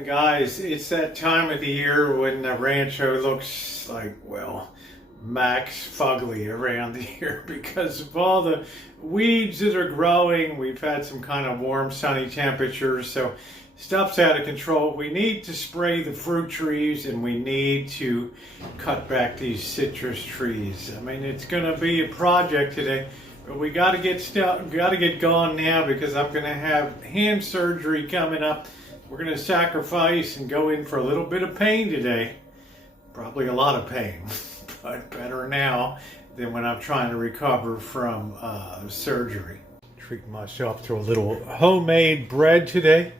Morning, guys. It's that time of the year when the rancho looks like, well, max fugly around here because of all the weeds that are growing. We've had some kind of warm, sunny temperatures, so stuff's out of control. We need to spray the fruit trees and we need to cut back these citrus trees. I mean, it's going to be a project today, but we got to get going now because I'm going to have hand surgery coming up. We're going to sacrifice and go in for a little bit of pain today. Probably a lot of pain, but better now than when I'm trying to recover from surgery. Treating myself to a little homemade bread today.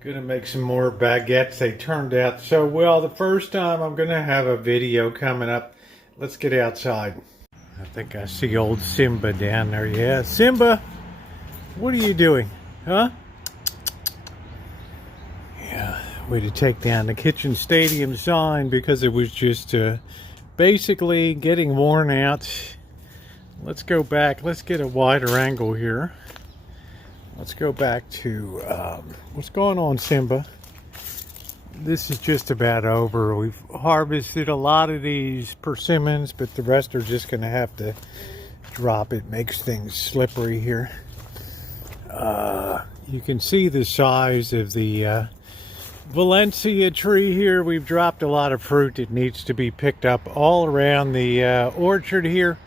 Going to make some more baguettes. They turned out so well the first time. I'm going to have a video coming up. Let's get outside. I think I see old Simba down there. Yeah, Simba, what are you doing? Huh? Yeah, way to take down the kitchen stadium sign because it was just basically getting worn out. Let's go back. Let's get a wider angle here. Let's go back to what's going on, Simba. This is just about over. We've harvested a lot of these persimmons, but the rest are just going to have to drop. It makes things slippery here. You can see the size of the Valencia tree here. We've dropped a lot of fruit that needs to be picked up all around the orchard here.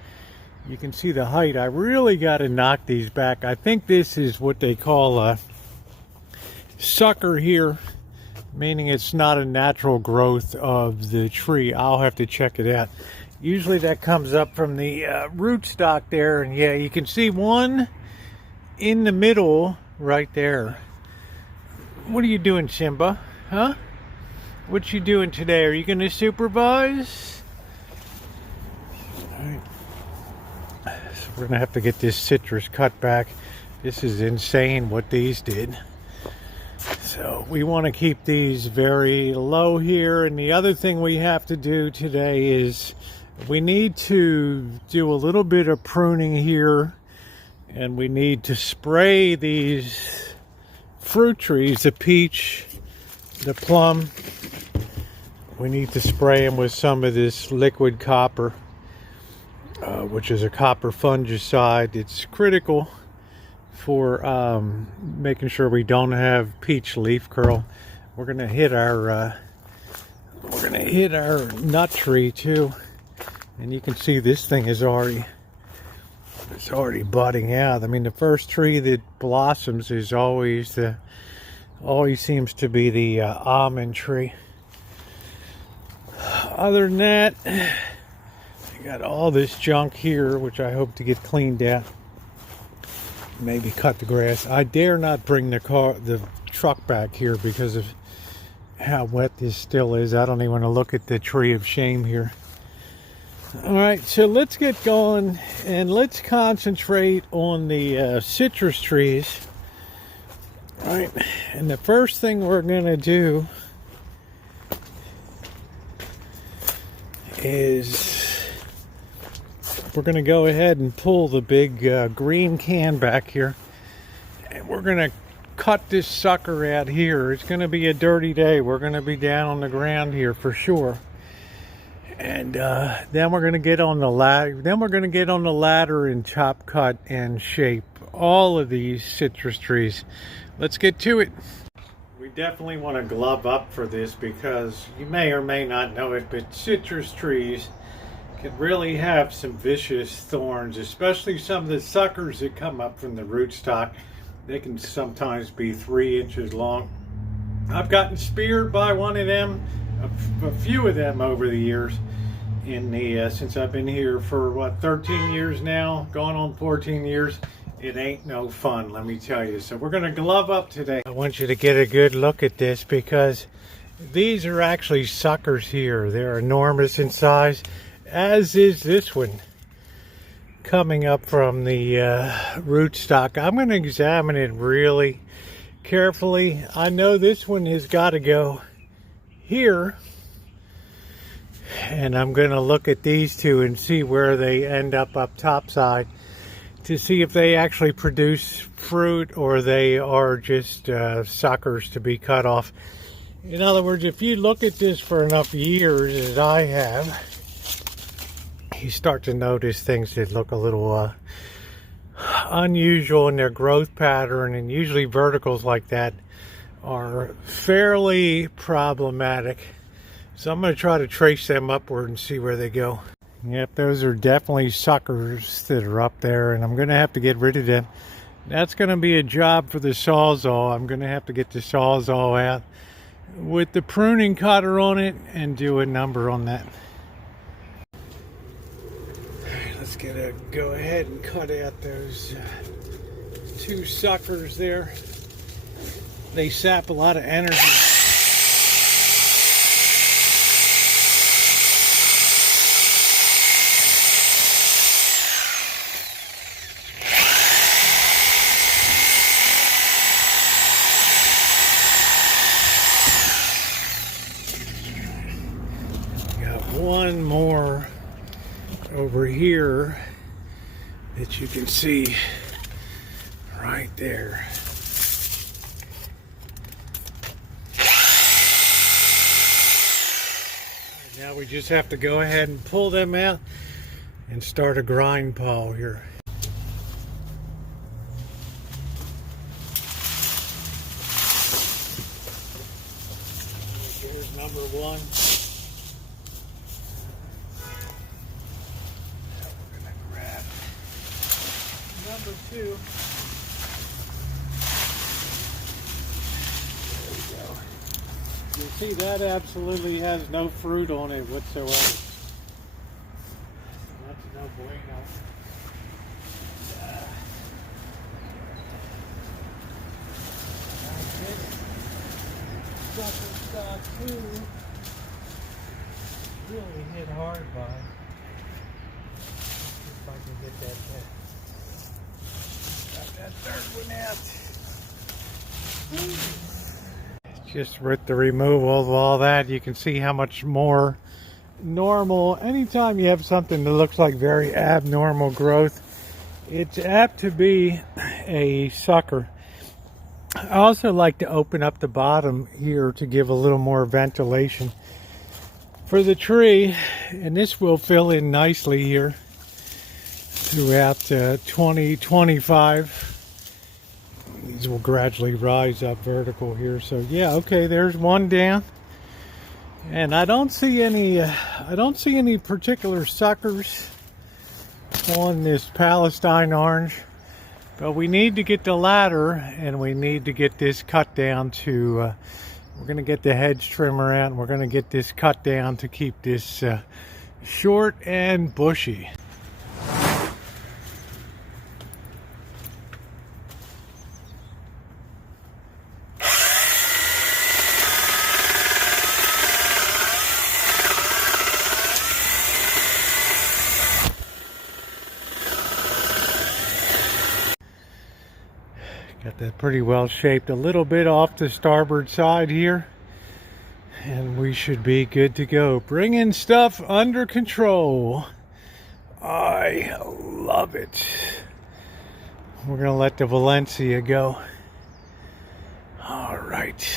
You can see the height. I really got to knock these back. I think this is what they call a sucker here, meaning it's not a natural growth of the tree. I'll have to check it out. Usually that comes up from the rootstock there, and yeah, you can see one in the middle right there. What are you doing, Simba? Huh? What you doing today? Are you going to supervise? All right. So we're going to have to get this citrus cut back. This is insane what these did. So we want to keep these very low here. And the other thing we have to do today is we need to do a little bit of pruning here. And we need to spray these fruit trees, the peach, the plum. We need to spray them with some of this liquid copper, which is a copper fungicide. It's critical for making sure we don't have peach leaf curl. We're gonna hit our nut tree too, and you can see this thing is already budding out. I mean, the first tree that blossoms is always seems to be the almond tree. Other than that, you got all this junk here, which I hope to get cleaned out. Maybe cut the grass. I dare not bring the truck back here because of how wet this still is. I don't even want to look at the tree of shame here. All right, so let's get going and let's concentrate on the citrus trees. All right, and the first thing we're going to do is we're going to go ahead and pull the big green can back here, and we're going to cut this sucker out here. It's going to be a dirty day. We're going to be down on the ground here for sure. And then we're going to get on the ladder. Then we're going to get on the ladder and chop, cut, and shape all of these citrus trees. Let's get to it. We definitely want to glove up for this because you may or may not know it, but citrus trees can really have some vicious thorns, especially some of the suckers that come up from the rootstock. They can sometimes be 3 inches long. I've gotten speared by one of them, a few of them over the years in the since I've been here for what, 13 years now, going on 14 years. It ain't no fun, let me tell you. So we're going to glove up today. I want you to get a good look at this because these are actually suckers here. They're enormous in size, as is this one coming up from the rootstock. I'm going to examine it really carefully. I know this one has got to go here, and I'm going to look at these two and see where they end up top side to see if they actually produce fruit or they are just suckers to be cut off. In other words, if you look at this for enough years as I have, you start to notice things that look a little unusual in their growth pattern, and usually verticals like that are fairly problematic. So I'm going to try to trace them upward and see where they go. Yep, those are definitely suckers that are up there, and I'm going to have to get rid of them. That's going to be a job for the Sawzall. I'm going to have to get the Sawzall out with the pruning cutter on it and do a number on that. Let's go ahead and cut out those two suckers there. They sap a lot of energy. One more over here that you can see right there. Now we just have to go ahead and pull them out and start a grind pawl here. Here's number one. Number two. There we go. You'll see that absolutely has no fruit on it whatsoever. That's no bueno. Sucker stock two. Really hit hard by. See if I can get that back. Got that third one out. Just with the removal of all that, you can see how much more normal. Anytime you have something that looks like very abnormal growth, it's apt to be a sucker. I also like to open up the bottom here to give a little more ventilation for the tree, and this will fill in nicely here throughout 2025. These will gradually rise up vertical here. So yeah, okay, there's one down, and I don't see any particular suckers on this Palestine orange, but we need to get the ladder and we need to get this cut down to we're going to get the hedge trimmer out, and we're going to get this cut down to keep this short and bushy. Got that pretty well shaped, a little bit off the starboard side here, and we should be good to go. Bringing stuff under control. I love it. We're gonna let the Valencia go. All right.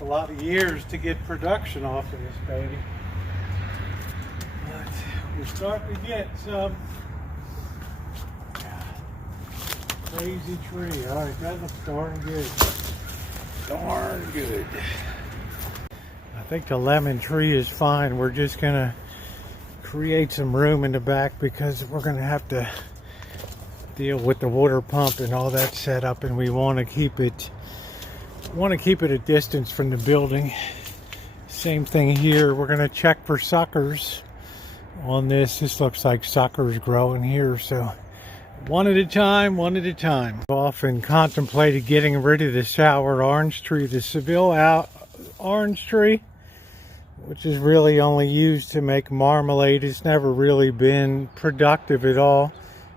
A lot of years to get production off of this baby, but we're starting to get some crazy tree. All right, that looks darn good. Darn good. I think the lemon tree is fine. We're just gonna create some room in the back because we're gonna have to deal with the water pump and all that set up, and we want to keep it a distance from the building. Same thing here. We're going to check for suckers on this. This looks like suckers growing here, so one at a time, one at a time. I've often contemplated getting rid of the sour orange tree, the Seville orange tree, which is really only used to make marmalade. It's never really been productive at all.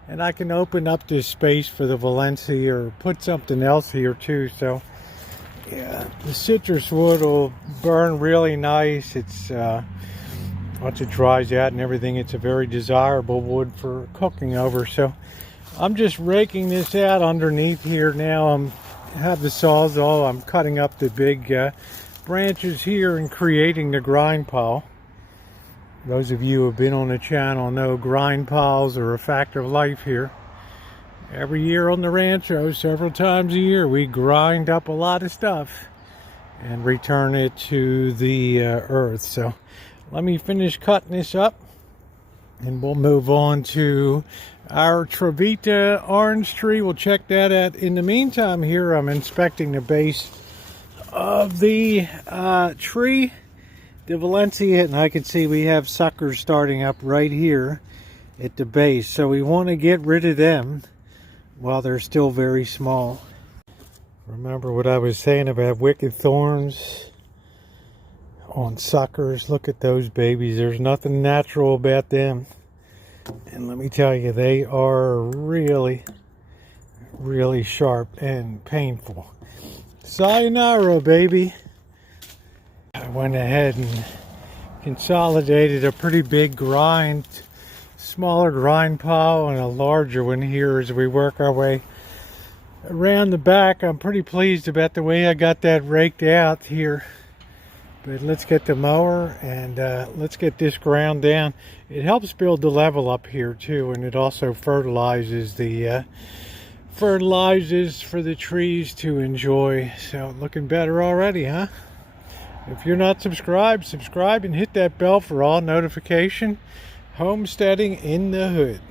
And I can open up this space for the Valencia or put something else here too. So yeah, the citrus wood will burn really nice. It's once it dries out and everything, it's a very desirable wood for cooking over. So I'm just raking this out underneath here now. I have the Sawzall. I'm cutting up the big branches here and creating the grind pile. Those of you who have been on the channel know grind piles are a fact of life here. Every year on the rancho, several times a year, we grind up a lot of stuff and return it to the earth. So let me finish cutting this up and we'll move on to our Trevita orange tree. We'll check that out. In the meantime here, I'm inspecting the base of the tree, the Valencia, and I can see we have suckers starting up right here at the base. So we want to get rid of them while they're still very small. Remember what I was saying about wicked thorns on suckers? Look at those babies. There's nothing natural about them. And let me tell you, they are really, really sharp and painful. Sayonara, baby. I went ahead and consolidated a pretty big grind, smaller grind pile and a larger one here as we work our way around the back. I'm pretty pleased about the way I got that raked out here. But let's get the mower and let's get this ground down. It helps build the level up here too, and it also fertilizes for the trees to enjoy. So looking better already, huh? If you're not subscribed, subscribe and hit that bell for all notification. Homesteading in the hood.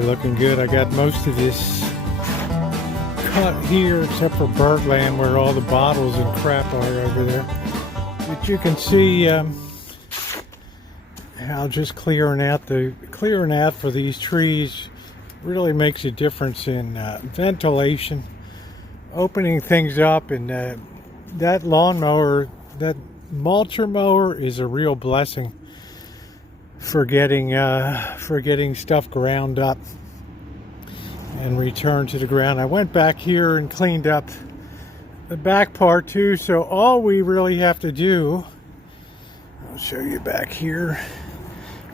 Looking good. I got most of this cut here except for birdland where all the bottles and crap are over there. But you can see how just clearing out for these trees really makes a difference in ventilation, opening things up, and that lawnmower, that mulcher mower is a real blessing for getting stuff ground up and returned to the ground. I went back here and cleaned up the back part too, so all we really have to do, I'll show you back here,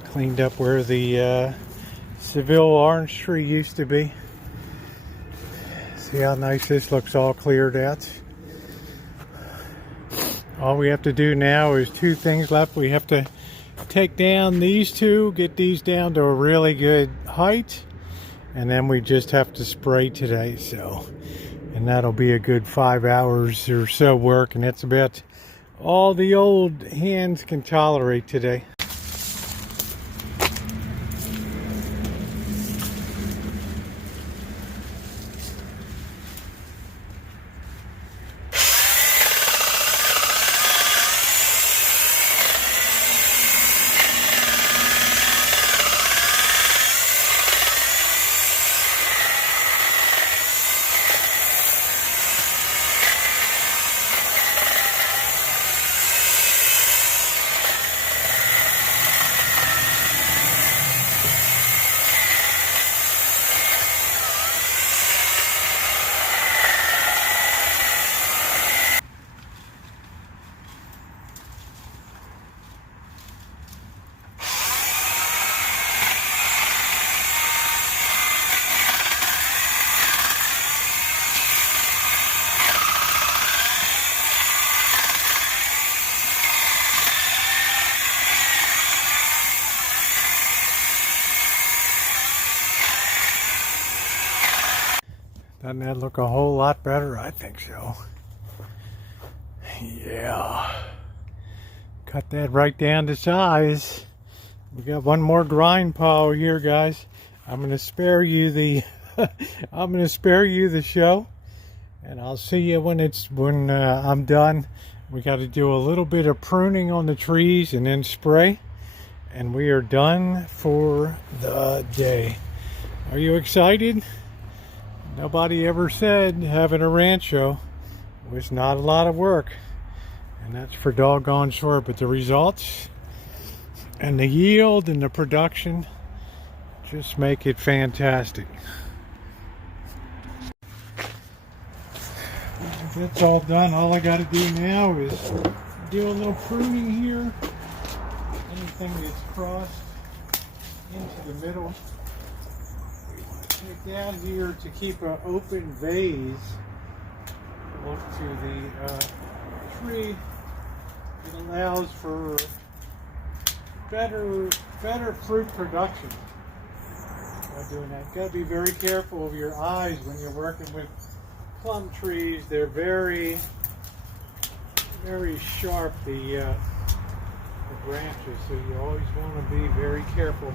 cleaned up where the Seville orange tree used to be. See how nice this looks, all cleared out. All we have to do now is two things left. We have to take down these two, get these down to a really good height, and then we just have to spray today. So, and that'll be a good 5 hours or so work, and that's about all the old hands can tolerate today. Doesn't that look a whole lot better? I think so. Yeah. Cut that right down to size. We got one more grind pile here, guys. I'm gonna spare you the I'm gonna spare you the show, and I'll see you when I'm done. We got to do a little bit of pruning on the trees and then spray, and we are done for the day. Are you excited? Nobody ever said having a rancho was not a lot of work, and that's for doggone sure. But the results and the yield and the production just make it fantastic. That's all done. All I got to do now is do a little pruning here. Anything that's crossed into the middle, take down here to keep an open vase look to the tree. It allows for better fruit production by doing that. Got to be very careful of your eyes when you're working with plum trees. They're very sharp, the branches, so you always want to be very careful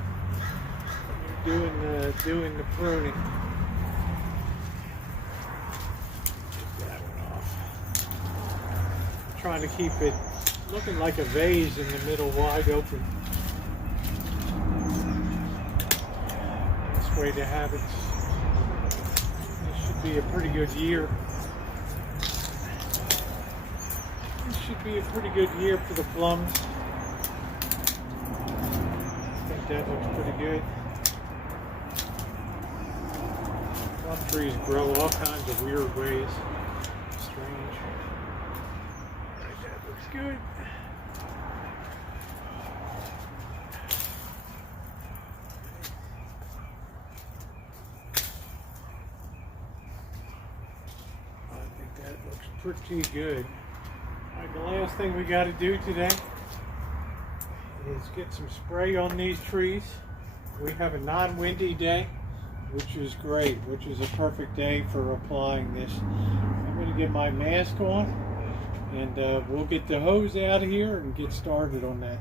doing the pruning. Get that one off. I'm trying to keep it looking like a vase in the middle, wide open. This way to have it. This should be a pretty good year. This should be a pretty good year for the plums. I think that looks pretty good. Plum trees grow all kinds of weird ways. Strange. That looks good. I think that looks pretty good. All right, the last thing we got to do today is get some spray on these trees. We have a non-windy day, which is great, which is a perfect day for applying this. I'm going to get my mask on, and we'll get the hose out of here and get started on that.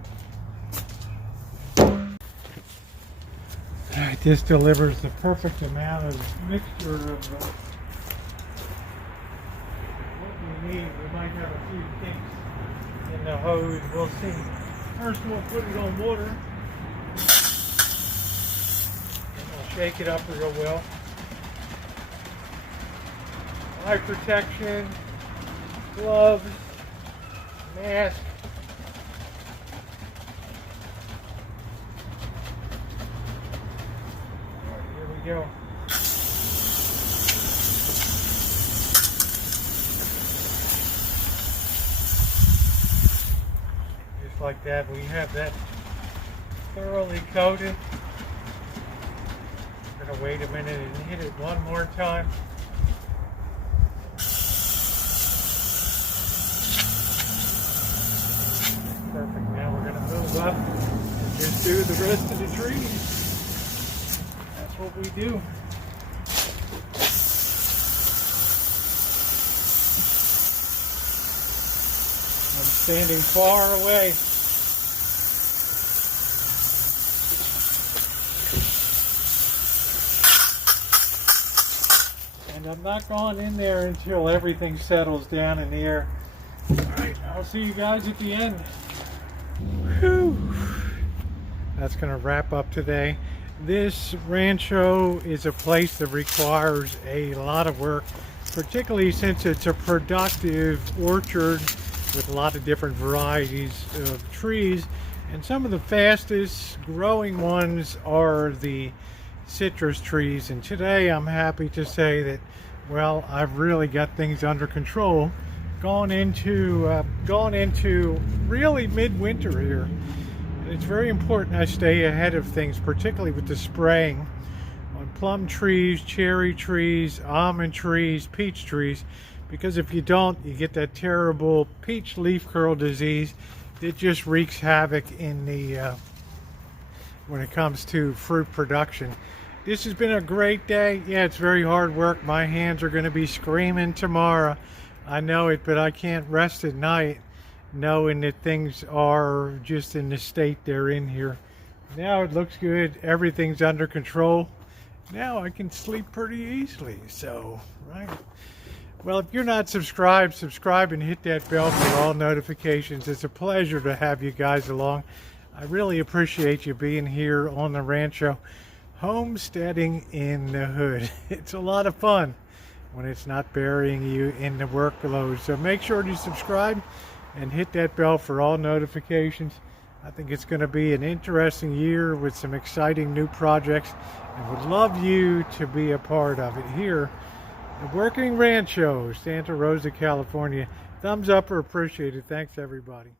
All right, this delivers the perfect amount of mixture of what we need. We might have a few kinks in the hose. We'll see. First, we'll put it on water. Shake it up real well. Eye protection, gloves, mask. All right, here we go. Just like that, we have that thoroughly coated. Wait a minute and hit it one more time. Perfect. Now we're going to move up and just do the rest of the trees. That's what we do. standing far away. And I'm not going in there until everything settles down in here. All right, I'll see you guys at the end. Whew. That's going to wrap up today. This rancho is a place that requires a lot of work, particularly since it's a productive orchard with a lot of different varieties of trees. And some of the fastest growing ones are the citrus trees. And today I'm happy to say that, well, I've really got things under control going into really midwinter here. And it's very important I stay ahead of things, particularly with the spraying on plum trees, cherry trees, almond trees, peach trees, because if you don't, you get that terrible peach leaf curl disease that just wreaks havoc in the when it comes to fruit production. This has been a great day. Yeah, it's very hard work. My hands are going to be screaming tomorrow. I know it, but I can't rest at night knowing that things are just in the state they're in here. Now it looks good. Everything's under control. Now I can sleep pretty easily. So, right. Well, if you're not subscribed, subscribe and hit that bell for all notifications. It's a pleasure to have you guys along. I really appreciate you being here on the rancho. Homesteading in the hood. It's a lot of fun when it's not burying you in the workload. So make sure to subscribe and hit that bell for all notifications. I think it's going to be an interesting year with some exciting new projects, and would love you to be a part of it here at Working Rancho, Santa Rosa, California. Thumbs up or appreciated. Thanks, everybody.